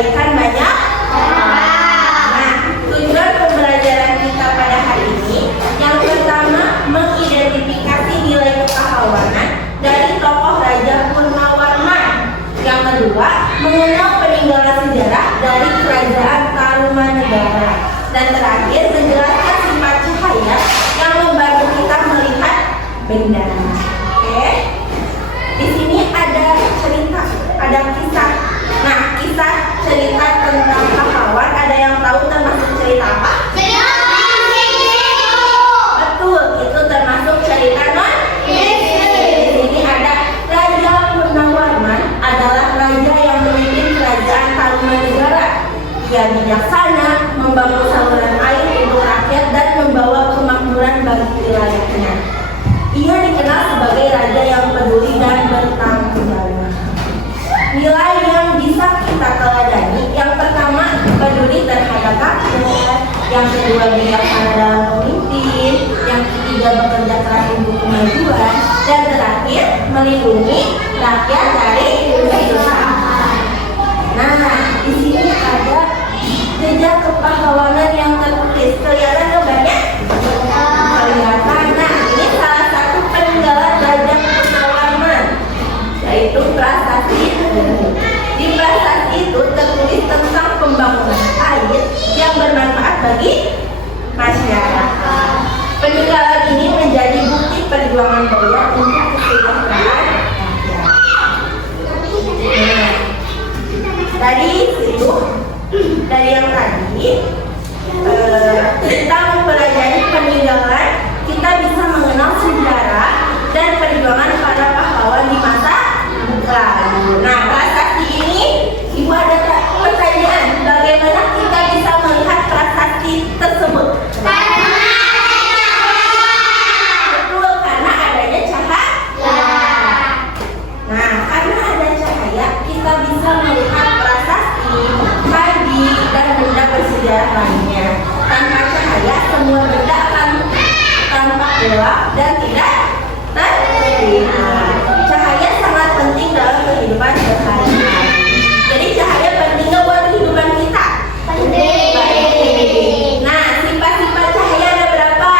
kebaikan banyak. Nah, tujuan pembelajaran kita pada hari ini yang pertama mengidentifikasi nilai kepahlawanan dari tokoh Raja Purnawarman. Yang kedua, mengenal peninggalan sejarah dari Kerajaan Tarumanegara. Dan terakhir, menjelaskan sifat cahaya yang membantu kita melihat benda. Oke. Di sini ada cerita, ada kisah. Nah, kisah cerita tentang pahlawan, ada yang tahu termasuk cerita apa? Betul, itu termasuk cerita non-fiksi. Di sini ada Raja Purnawarman adalah raja yang memimpin Kerajaan Tarumanegara. Ia bijaksana, membangun saluran air untuk rakyat dan membawa kemakmuran bagi wilayahnya. Ia dikenal sebagai raja yang peduli dan bertanggung jawab. Nilai yang bisa kita teladani, yang pertama peduli terhadap rakyat, yang kedua bijaksana dalam memimpin, yang ketiga bekerja keras untuk kemajuan, dan terakhir melindungi rakyat dari kejahatan. Nah, di sini ada jejak kepahlawanan yang tertulis. Kelihatan nggak banyak? Kelihatan. Nah, ini salah satu peninggalan Raja Purnawarman, yaitu prasasti. Di prasasti itu tertulis tentang pembangunan air yang bermanfaat bagi masyarakat. Peninggalan ini menjadi bukti perjuangan beliau untuk kesejahteraan rakyat. Nah, dari situ, dari yang tadi kita mempelajari peninggalan, kita bisa mengenal sejarah dan perjuangan para pahlawan di masa lalu. Nah, prasasti ini, Ibu ada pertanyaan, bagaimana kita bisa melihat prasasti tersebut? Betul, karena adanya cahaya. Nah, karena ada cahaya, kita bisa melihat prasasti, candi, dan benda bersejarah lainnya. Tanpa cahaya, semua benda akan tampak gelap dan tidak terlihat. Cahaya sangat penting dalam kehidupan sehari-hari. Jadi cahaya penting nggak buat kehidupan kita? Penting. Nah, sifat-sifat cahaya ada berapa?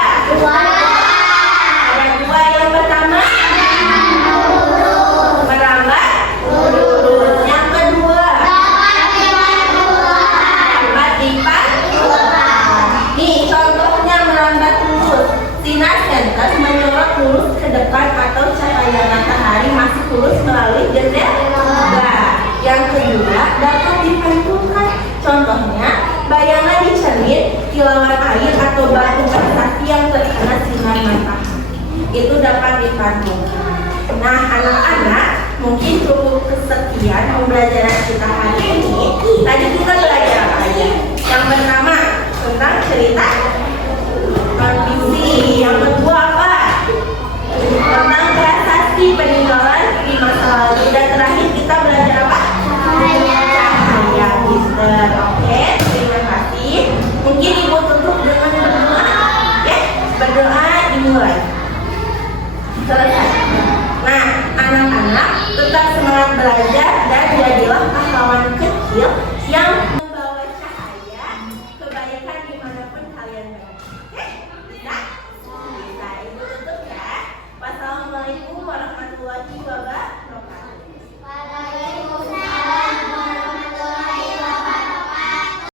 Ada dua. Yang pertama, merambat lurus. Yang kedua, merambat lipat. Nih contohnya merambat lurus. Sinar senter menyorot lurus ke depan atau cahaya matahari masuk lurus melalui jendela. Yang kedua, dapat dipantulkan. Contohnya, bayangan di cermin, kilauan air atau batu prasasti yang terkena sinar matahari. Itu dapat dipantulkan. Nah, anak-anak, mungkin cukup kesekian pembelajaran kita hari ini. Tadi kita belajar apa aja? Yang pertama, tentang cerita non-fiksi. Yang kedua apa? Tentang prasasti peninggalan di masa lalu. Dan terakhir kita belajar apa? Cahaya Mister. Oke, terima kasih. Mungkin Ibu tutup dengan berdoa. Ya, berdoa dimulai. Selesai. Nah, anak-anak tetap semangat belajar dan jadilah pahlawan kecil